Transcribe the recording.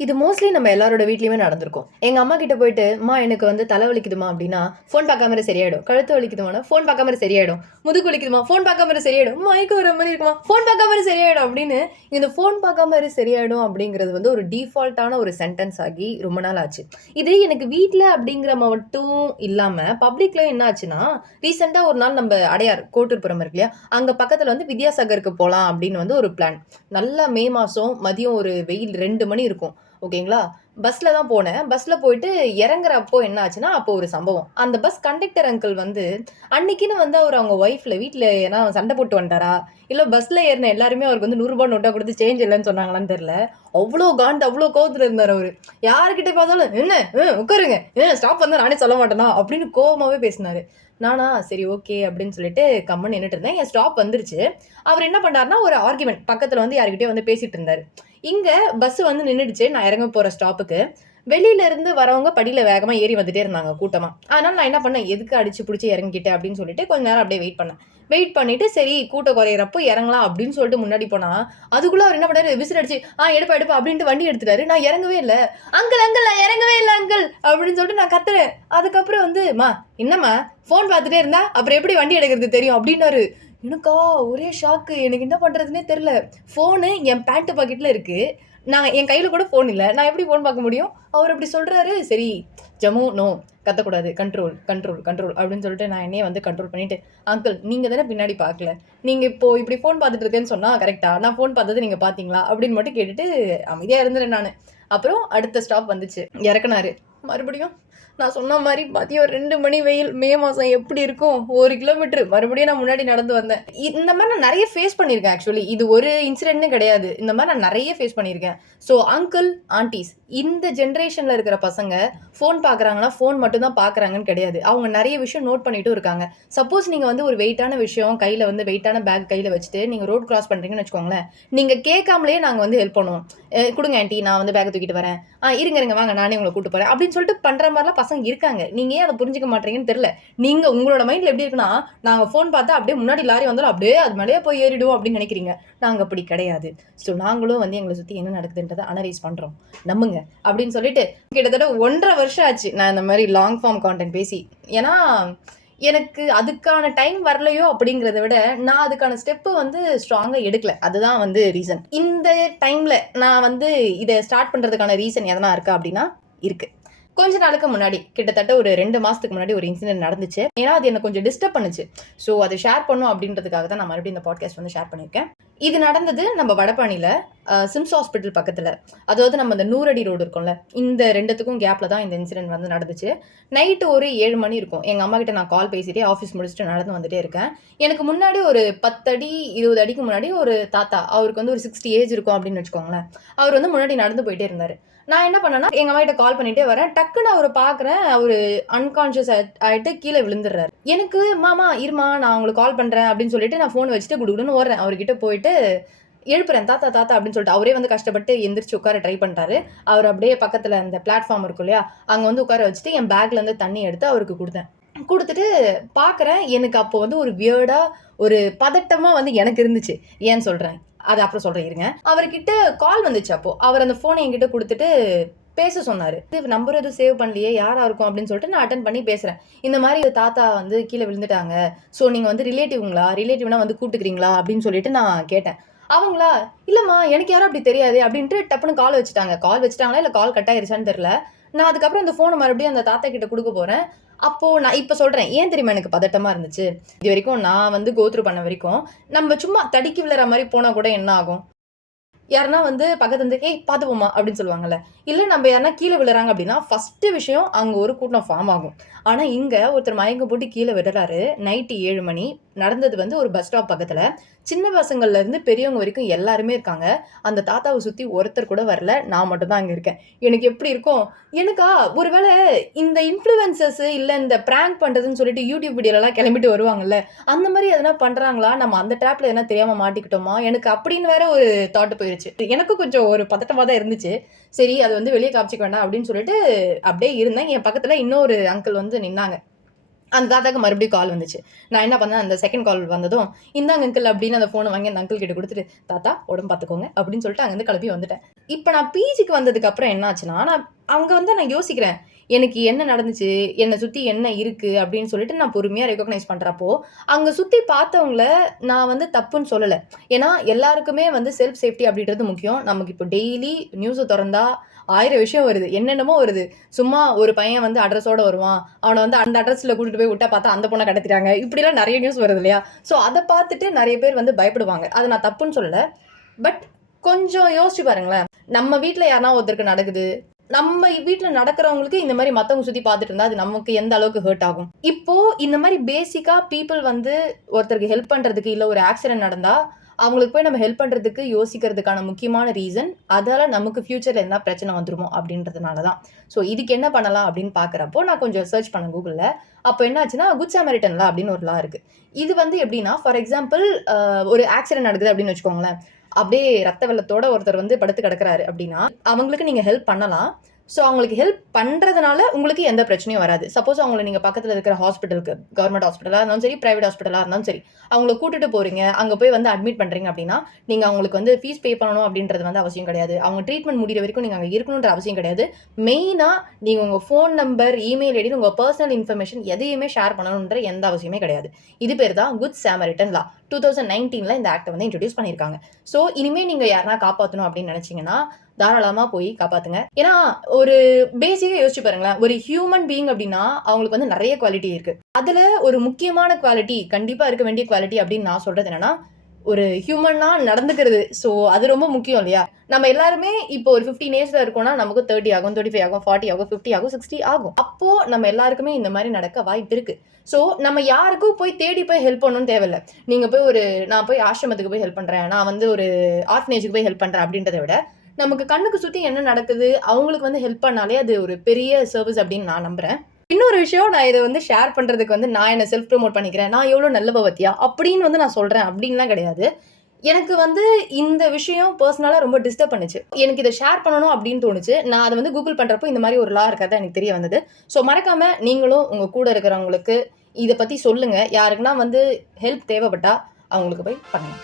இது மோஸ்ட்லி நம்ம எல்லாரோட வீட்லயுமே நடந்திருக்கும். எங்க அம்மா கிட்ட போயிட்டு, "அம்மா எனக்கு வந்து தலை வலிக்குதும்மா" அப்படின்னா, "ஃபோன் பார்க்காம இரு சரியாயிடும்." கழுத்து வலிக்குதும்மான்னா, "ஃபோன் பார்க்காம இரு சரியாயிடும்." முதுகு வலிக்குதும்மா, "ஃபோன் பார்க்காம இரு சரியாயிடும்." மயக்கம் வர மாரி இருக்குமா, "ஃபோன் பார்க்காம இரு சரியாயிடும்." அப்படின்னு இந்த "ஃபோன் பார்க்காம இரு சரியாயிடும்" அப்படிங்கிறது வந்து ஒரு டிஃபால்ட்டான ஒரு சென்டென்ஸ் ஆகி ரொம்ப நாள் ஆச்சு. இது எனக்கு வீட்ல அப்படிங்கிற மட்டும் இல்லாம, பப்ளிக்ல என்ன ஆச்சுன்னா, ரீசென்ட்டா ஒரு நாள் நம்ப அடையார் கோட்டூர்புரம் இருக்கு இல்லையா? அங்க பக்கத்துல வந்து வித்யாசாகருக்கு போலாம் அப்படின்னு வந்து ஒரு பிளான். நல்லா மே மாசம் மதியம் ஒரு வெயில் 2 மணி இருக்கும். ஓகேங்களா? பஸ்ல தான் போனேன். பஸ்ல போயிட்டு இறங்குறப்போ என்ன ஆச்சுன்னா, அப்போ ஒரு சம்பவம். அந்த பஸ் கண்டக்டர் அங்கிள் வந்து அன்னைக்குன்னு வந்து அவரு அவங்க ஒய்ஃப்ல வீட்ல ஏன்னா சண்டை போட்டு வந்துட்டாரா? இல்ல பஸ்ல ஏறுன எல்லாருமே அவருக்கு வந்து ரூ. 100 நோட்டா குடுத்து சேஞ்ச் இல்லன்னு சொன்னாங்களான்னு தெரியல. அவ்ளோ காண்டு, அவ்ளோ கோவத்துல இருந்தாரு அவரு. யார்கிட்ட பார்த்தாலும், "என்ன? உட்காருங்க. ஸ்டாப் வந்தா நானே சொல்ல மாட்டேனா?" அப்படின்னு கோவமாவே பேசினாரு. நானா, சரி ஓகே அப்படின்னு சொல்லிட்டு கம்முன்னு நின்னுட்டு இருந்தேன். என் ஸ்டாப் வந்துருச்சு. அவரு என்ன பண்ணாருன்னா, ஒரு ஆர்கியூமென்ட் பக்கத்துல வந்து யார்கிட்டயோ வந்து பேசிட்டு இருந்தாரு. இங்க பஸ் வந்து நின்னுடுச்சு. நான் இறங்க போற ஸ்டாப்புக்கு. வெளியில இருந்து வரவங்க படியில வேகமா ஏறி வந்துட்டே இருந்தாங்க கூட்டமா. அதனால நான் என்ன பண்ணேன், எதுக்கு அடிச்சு புடிச்சு இறங்கிக்கிட்டு அப்படின்னு சொல்லிட்டு கொஞ்ச நேரம் அப்படியே வெயிட் பண்ணேன். வெயிட் பண்ணிட்டு சரி கூட்டம் குறையறப்போ இறங்கலாம் அப்படின்னு சொல்லிட்டு முன்னாடி போனா, அதுக்குள்ள அவர் என்ன பண்ணாரு, விசில் அடிச்சு, எடுப்பா எடுப்பா அப்படின்ட்டு வண்டி எடுத்துட்டாரு. நான் இறங்கவே இல்ல. அங்கிள் அங்கிள் நான் இறங்கவே இல்ல அங்கிள் அப்படின்னு சொல்லிட்டு நான் கத்துறேன். அதுக்கப்புறம் வந்து, "ம்மா என்னம்மா ஃபோன் பார்த்துட்டே இருந்தா அப்புறம் எப்படி வண்டி எடுக்கிறது தெரியும்?" அப்படின்னாரு. எனக்கா ஒரே ஷாக்கு. எனக்கு என்ன பண்றதுன்னே தெரியல. ஃபோனு என் பேண்ட் பாக்கெட்ல இருக்கு. நான் என் கையில கூட ஃபோன் இல்ல. நான் எப்படி ஃபோன் பார்க்க முடியும்? அவரு அப்படி சொல்றாரு. சரி, "ஜம்மு நோ. கத்தக்கூடாது. கண்ட்ரோல், கண்ட்ரோல், கண்ட்ரோல்" அப்படின்னு சொல்லிட்டு நான் என்னைய வந்து கண்ட்ரோல் பண்ணிட்டு, "அங்கிள் நீங்க தானே பின்னாடி பார்க்கல. நீங்க இப்போ இப்படி ஃபோன் பார்த்துட்டு இருக்கேன்னு சொன்னா கரெக்ட்டா? நான் ஃபோன் பார்த்தத நீங்க பார்த்தீங்களா?" அப்படின்னு மட்டும் கேட்டுட்டு அமைதியா இருந்துட்டேன் நானு. அப்புறம் அடுத்த ஸ்டாப் வந்துச்சு. இறக்குனாரு. மறுபடியும் நான் சொன்ன மாரி மதியம் 2 மணி வெயில். மே மாசம் எப்படி இருக்கும்? 1 கிலோமீட்டர் மறுபடியும் நான் முன்னாடி நடந்து வந்தேன். இந்த மாரி நான் நெறைய ஃபேஸ் பண்ணியிருக்கேன் ஆக்சுவலி. இது ஒரு இன்சிடென்ட்ன்னு கிடையாது. இந்த மாரி நான் நெறைய ஃபேஸ் பண்ணியிருக்கேன். ஸோ அங்கிள், ஆன்டீஸ் இந்த ஜெனரேஷன்ல இருக்கிற பசங்க ஃபோன் பார்க்குறாங்கன்னா, ஃபோன் மட்டும் தான் பார்க்குறாங்கன்னு கிடையாது. அவங்க நெறைய விஷயம் நோட் பண்ணிட்டும் இருக்காங்க. சப்போஸ் நீங்க வந்து ஒரு வெயிட்டான விஷயம் கையில வந்து வெயிட்டான பேக் கையில வச்சுட்டு நீங்க ரோட் கிராஸ் பண்றீங்கன்னு வச்சுக்கோங்களேன். நீங்க கேட்காமலேயே நாங்க வந்து ஹெல்ப் பண்ணுவோம். குடுங்க ஆன்டி நான் வந்து பேக்க தூக்கிட்டு வரேன். இருங்க, இருங்க வாங்க நானே உங்கள கூட்டு போறேன். அப்படின்னு சொல்லிட்டு பண்ற மாரிலாம் பசங்க இருக்காங்க. நீங்க ஏன் அத புரிஞ்சுக்க மாட்றீங்கன்னு தெரியல. நீங்க உங்களோட மைண்ட்ல எப்படி இருக்குன்னா, நாங்க ஃபோன் பார்த்தா அப்படியே முன்னாடி லாரி வந்தாலும் அப்படியே அது மேலயே போய் ஏறிடுவோம் அப்படின்னு நெனைக்கிறீங்க. நாங்க அப்படி கிடையாது. ஸோ நாங்களும் வந்து எங்கள சுத்தி என்ன நடக்குதுன்றத அனலைஸ் பண்றோம். நம்புங்க அப்படின்னு சொல்லிட்டு கிட்டத்தட்ட 1 1/2 வருஷம் ஆச்சு. நான் இந்த மாரி லாங் ஃபார்ம் கான்டென்ட் பேசி. ஏன்னா, எனக்கு அதுக்கான டைம் வரலையோ அப்படிங்கிறத விட, நான் அதுக்கான ஸ்டெப் வந்து ஸ்ட்ராங்கா எடுக்கல. அதுதான் வந்து ரீசன். இந்த டைம்ல நான் வந்து இத ஸ்டார்ட் பண்றதுக்கான ரீசன் எதனா இருக்கா அப்படின்னா, இருக்கு. கொஞ்ச நாளுக்கு முன்னாடி, கிட்டத்தட்ட ஒரு 2 மாசத்துக்கு முன்னாடி ஒரு இன்சிடென்ட் நடந்துச்சு. ஏன்னா, அது என்ன கொஞ்சம் டிஸ்டர்ப் பண்ணுச்சு. ஸோ, அத ஷேர் பண்ணணும் அப்படின்றதுக்காக தான் நான் மறுபடியும் இந்த பாட்காஸ்ட் வந்து ஷேர் பண்ணியிருக்கேன். இது நடந்தது நம்ம வடபழனில, சிம்ஸ் ஹாஸ்பிட்டல் பக்கத்துல. அதாவது நம்ம இந்த 100 அடி ரோடு இருக்கும்ல, இந்த 2த்துக்கும் கேப்ல தான் இந்த இன்சிடென்ட் வந்து நடந்துச்சு. நைட்டு ஒரு 7 மணி இருக்கும். எங்க அம்மாகிட்ட நான் கால் பேசிட்டே ஆஃபீஸ் முடிச்சுட்டு நடந்து வந்துட்டே இருக்கேன். எனக்கு முன்னாடி ஒரு 10 அடி, 20 அடிக்கு முன்னாடி ஒரு தாத்தா. அவருக்கு வந்து ஒரு 60 ஏஜ் இருக்கும் அப்படின்னு வச்சுக்கோங்களேன். அவர் வந்து முன்னாடி நடந்து போயிட்டே இருந்தாரு. நான் என்ன பண்ணேன்னா, எங்க அம்மாகிட்ட கால் பண்ணிட்டே வரேன். டக்குனு அவர பார்க்குறேன். அவரு அன்கான்ஷியஸ் ஆயிட்டு கீழ விழுந்துர்றாரு. எனக்கு, "மாமா இரும்மா நான் உங்களுக்கு கால் பண்றேன்" அப்படின்னு சொல்லிட்டு நான் ஃபோன் வச்சுட்டு குடுகுடுன்னு ஓடுறேன். அவர்கிட்ட போயிட்டு எழுப்புறேன். "தாத்தா, தாத்தா" அப்படின்னு சொல்லிட்டு. அவரே வந்து கஷ்டப்பட்டு எந்திரிச்சு உட்கார ட்ரை பண்ட்டாரு. அவர் அப்படியே பக்கத்துல அந்த பிளாட்ஃபார்ம் இருக்கும் இல்லையா? அங்க வந்து உட்கார வச்சுட்டு என் பேக்ல இருந்து தண்ணி எடுத்து அவருக்கு குடுத்தேன். குடுத்துட்டு பார்க்குறேன். எனக்கு அப்போ வந்து ஒரு வியர்டா ஒரு பதட்டமா வந்து எனக்கு இருந்துச்சு. ஏன்னு சொல்றேன். அத அப்புறம் சொல்றேன் இருங்க. அவர்கிட்ட கால் வந்துச்சு அப்போ. அவர் அந்த ஃபோன என்கிட்ட குடுத்துட்டு பேச சொன்னாரு. நம்பர் எதுவும் சேவ் பண்ணலையே! யாரா இருக்கும் அப்படின்னு சொல்லிட்டு நான் அட்டெண்ட் பண்ணி பேசுறேன். இந்த மாரி தாத்தா வந்து கீழ விழுந்துட்டாங்க. ஸோ நீங்க வந்து ரிலேட்டிவ்ங்களா? ரிலேட்டிவ்னா வந்து கூப்ட்டுக்கிறீங்களா? அப்படின்னு சொல்லிட்டு நான் கேட்டேன். அவங்களா, "இல்லம்மா எனக்கு யாரும் அப்படி தெரியாதே" அப்படின்ட்டு டப்புன்னு கால் வச்சுட்டாங்க. கால் வச்சுட்டாங்களா? இல்ல கால் கட் ஆயிருச்சான்னு தெரியல. நான் அதுக்கப்புறம் அந்த ஃபோன மறுபடியும் அந்த தாத்தா கிட்ட குடுக்க போறேன். அப்போ நான் இப்ப சொல்றேன். ஏன் தெரியுமா எனக்கு பதட்டமா இருந்துச்சு? இதுவரைக்கும் நான் வந்து கோ த்ரூ பண்ண வரைக்கும், நம்ம சும்மா தடுக்கி விழுற மாரி போனா கூட என்ன ஆகும்? யாருன்னா வந்து பக்கத்துல இருந்து, "ஏய் பாத்து போம்மா" அப்படின்னு சொல்லுவாங்கல்ல. இல்ல நம்ம யாருன்னா கீழ விழுறாங்க அப்படின்னா, ஃபர்ஸ்ட்டு விஷயம் அங்க ஒரு கூட்டம் ஃபார்ம் ஆகும். ஆனா இங்க ஒருத்தர் மயக்கம் போட்டு கீழ விழுறாரு. நைட்டு 7 மணி. நடந்தது வந்து ஒரு பஸ் ஸ்டாப் பக்கத்துல. சின்ன பசங்கள்ல இருந்து பெரியவங்க வரைக்கும் எல்லாருமே இருக்காங்க. அந்த தாத்தாவ சுத்தி ஒருத்தர் கூட வரல. நான் மட்டும் தான் அங்க இருக்கேன். எனக்கு எப்படி இருக்கும்? எனக்கா ஒரு வேள இந்த இன்ஃப்ளூயன்சர்ஸ் இல்ல இந்த பிராங்க் பண்றதுன்னு சொல்லிட்டு யூடியூப் வீடியோலலாம் கிளம்பிட்டு வருவாங்கல்ல. அந்த மாரி எதனா பண்றாங்களா? நம்ம அந்த ட்ராப்ல எதனா தெரியாம மாட்டிக்கிட்டோமா? எனக்கு அப்படின்னு வேற ஒரு தாட் போயிருச்சு. எனக்கும் கொஞ்சம் ஒரு பதட்டமா தான் இருந்துச்சு. சரி அது வந்து வெளிய காமிச்சுக்க வேண்டாம் அப்படின்னு சொல்லிட்டு அப்படியே இருந்தேன். என் பக்கத்துல இன்னொரு அங்கிள் வந்து நின்னாங்க. அந்த தாத்தாக்கு மறுபடியும் கால் வந்துச்சு. நான் என்ன பண்ணேன், அந்த செகண்ட் கால் வந்ததும், "இந்தாங்க அங்கிள்" அப்படின்னு அந்த ஃபோனை வாங்கி அந்த அங்கிள் கிட்ட குடுத்துட்டு, "தாத்தா உடம்பு பார்த்துக்கோங்க" அப்படின்னு சொல்லிட்டு அங்கருந்து கிளம்பி வந்துட்டேன். இப்ப நான் பிஜிக்கு வந்ததுக்கு அப்புறம் என்ன ஆச்சுன்னா, அங்க வந்து நான் யோசிக்கிறேன். எனக்கு என்ன நடந்துச்சு? என்ன சுத்தி என்ன இருக்கு? அப்படின்னு சொல்லிட்டு நான் பொறுமையா ரெகக்னைஸ் பண்றப்போ, அங்க சுத்தி பார்த்தவங்கள நான் வந்து தப்புன்னு சொல்லல. ஏன்னா, எல்லாருக்குமே வந்து செல்ஃப் சேஃப்டி அப்படின்றது முக்கியம். நமக்கு இப்போ டெய்லி நியூஸ தொறந்தா 1000 விஷயம் வருது. என்னென்னமோ வருது. சும்மா ஒரு பையன் வந்து அட்ரஸோட வருவான். அவன வந்து அந்த அட்ரஸ்ல கூட்டிட்டு போய் விட்டா பார்த்தா அந்த பொண்ண கடத்திட்டாங்க. இப்படிலாம் நெறைய நியூஸ் வருது இல்லையா? ஸோ அத பார்த்துட்டு நெறைய பேர் வந்து பயப்படுவாங்க. அத நான் தப்புன்னு சொல்லல. பட் கொஞ்சம் யோசிச்சு பாருங்களேன். நம்ம வீட்ல யாருனா ஒருத்தருக்கு நடக்குது. நம்ம வீட்ல நடக்கிறவங்களுக்கு இந்த மாரி மத்தவங்க சுத்தி பார்த்துட்டு இருந்தா, அது நமக்கு எந்த அளவுக்கு ஹர்ட் ஆகும். இப்போ இந்த மாரி பேசிக்கா பீப்பிள் வந்து ஒருத்தருக்கு ஹெல்ப் பண்றதுக்கு, இல்ல ஒரு ஆக்சிடென்ட் நடந்தா, அவங்களுக்கு போய் நம்ம ஹெல்ப் பண்றதுக்கு யோசிக்கிறதுக்கான முக்கியமான ரீசன், அதால நமக்கு ஃபியூச்சர்ல எதனா பிரச்சனை வந்துருமோ அப்படின்றதுனால தான். ஸோ இதுக்கு என்ன பண்ணலாம் அப்படின்னு பார்க்கிறப்போ, நான் கொஞ்சம் சர்ச் பண்ணேன் Googleல. அப்போ என்ன ஆச்சுன்னா, குட் சாமரிட்டன் லா அப்படின்னு ஒரு லா இருக்கு. இது வந்து எப்படின்னா, ஃபார் எக்ஸாம்பிள் ஒரு ஆக்சிடென்ட் நடக்குது அப்படின்னு வச்சுக்கோங்களேன். அப்படியே ரத்த வெள்ளத்தோட ஒருத்தர் வந்து படுத்து கிடக்குறாரு அப்படின்னா, அவங்களுக்கு நீங்க ஹெல்ப் பண்ணலாம். ஸோ அவங்களுக்கு ஹெல்ப் பண்றதுனால உங்களுக்கு எந்த பிரச்சனையும் வராது. சப்போஸ் அவங்கள நீங்க பக்கத்துல இருக்கிற ஹாஸ்பிட்டலுக்கு, கவர்ன்மெண்ட் ஹாஸ்பிட்டலா இருந்தாலும் சரி, பிரைவேட் ஹாஸ்பிட்டலா இருந்தாலும் சரி, அவங்கள கூட்டிட்டு போறீங்க, அங்க போய் வந்து அட்மிட் பண்றீங்க அப்படின்னா, நீங்க அவங்களுக்கு வந்து ஃபீஸ் பே பண்ணணும் அப்படின்றது வந்து அவசியம் கிடையாது. அவங்க ட்ரீட்மெண்ட் முடியிற வரைக்கும் நீங்க அங்க இருக்கணும்ன்ற அவசியம் கிடையாது. மெயினா நீங்க உங்க ஃபோன் நம்பர், இமெயில் ஐடி, உங்க பெர்சனல் இன்ஃபர்மேஷன் எதையுமே ஷேர் பண்ணணும்ன்ற எந்த அவசியமே கிடையாது. இது பேர் தான் குட் சாமரிட்டன் லா. 2019ல இந்த ஆக்ட்ட வந்து இன்ட்ரோடியூஸ் பண்ணியிருக்காங்க. ஸோ இனிமே நீங்க யாருனா காப்பாத்தணும் அப்படின்னு நினைச்சீங்கன்னா, தாராளமா போய் காப்பாத்துங்க. ஏன்னா, ஒரு பேசிக்கா யோசிச்சு பாருங்களேன். ஒரு ஹியூமன் பீயிங் அப்டின்னா, அவங்களுக்கு வந்து நெறைய குவாலிட்டி இருக்கு. அதுல ஒரு முக்கியமான குவாலிட்டி, கண்டிப்பா இருக்க வேண்டிய குவாலிட்டி அப்டின்னு நான் சொல்றது என்னன்னா, ஒரு ஹியூமனா நடந்துக்கிறது. ஸோ அது ரொம்ப முக்கியம் இல்லையா? நம்ம எல்லாருமே இப்போ ஒரு 15 ஏஜ்ல இருக்கோம்னா, நமக்கு 30 ஆகும், 35 ஆகும், 40 ஆகும், 50 ஆகும், 60 ஆகும். அப்போ நம்ம எல்லாருக்குமே இந்த மாரி நடக்க வாய்ப்பு இருக்கு. ஸோ நம்ம யாருக்கும் போய் தேடி போய் ஹெல்ப் பண்ணணும்னு தேவையில்ல. நீங்க போய் நான் போய் ஆசிரமத்துக்கு போய் ஹெல்ப் பண்றேன். நான் வந்து ஒரு ஆர்ஃபனேஜ்க்கு போய் ஹெல்ப் பண்றேன் அப்டின்றத விட, நமக்கு கண்ணுக்கு சுத்தி என்ன நடக்குது, அவங்களுக்கு வந்து ஹெல்ப் பண்ணாலே அது ஒரு பெரிய சர்விஸ் அப்படின்னு நான் நம்புறேன். இன்னொரு விஷயம் நான் இத வந்து ஷேர் பண்றதுக்கு வந்து நான் என்ன செல்ஃப் ப்ரமோட் பண்ணிக்கிறேன். நான் எவ்ளோ நல்லவ பாத்தியா? அப்படின்னு வந்து நான் சொல்றேன் அப்படின்லாம் கிடையாது. எனக்கு வந்து இந்த விஷயம் பெர்சனலா ரொம்ப டிஸ்டர்ப் பண்ணுச்சு. எனக்கு இத ஷேர் பண்ணணும் அப்படின்னு தோணுச்சு. நான் அத வந்து கூகுள் பண்றப்போ இந்த மாரி ஒரு லா இருக்கிறது எனக்கு தெரிய வந்தது. ஸோ மறக்காம நீங்களும் உங்க கூட இருக்கிறவங்களுக்கு இத பத்தி சொல்லுங்க. யாருக்குன்னா வந்து ஹெல்ப் தேவைப்பட்டா அவங்களுக்கு போய் பண்ணுங்க.